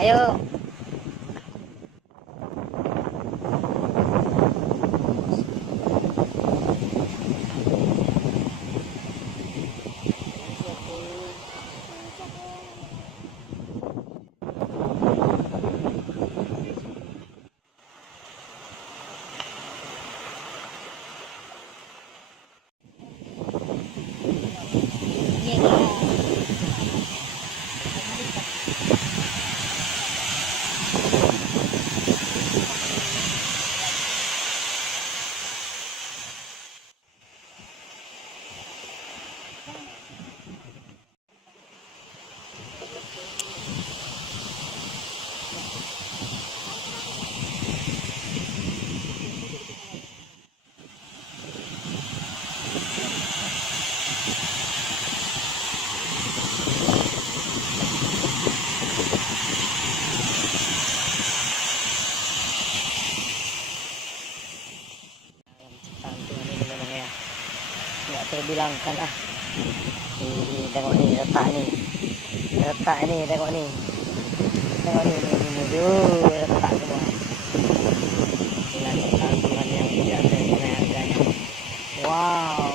Ayo. Nggak terbilangkan ah. Ini tengok nih, retak nih, retak ini, tengok nih, tengok nih, retak semua. Inilah ciptaan Tuhan yang tidak ternilai harganya. Wow,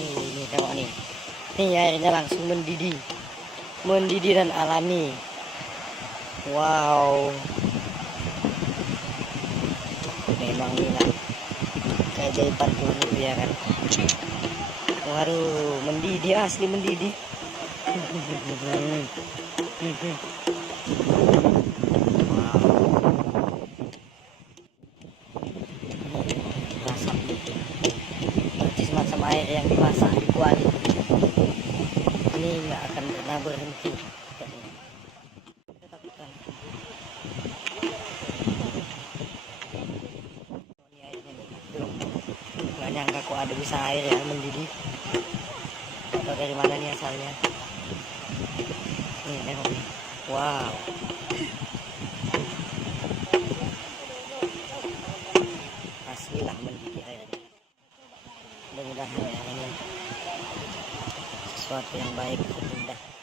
ini tengok nih, airnya langsung mendidih, mendidih dan alami. Wow, memang inilah keajaiban Tuhan itu ya kan. Waduh, mendidih, asli mendidih. Masak, berarti semacam air yang dimasak di kuali. Ini nggak akan pernah berhenti. Nggak nyangka kok ada bisa air yang mendidih. Atau dari mana nih asalnya? Nih tengok nih. Wow. Asli lah mendidih airnya. Mudah-mudahan ya ini sesuatu yang baik, indah.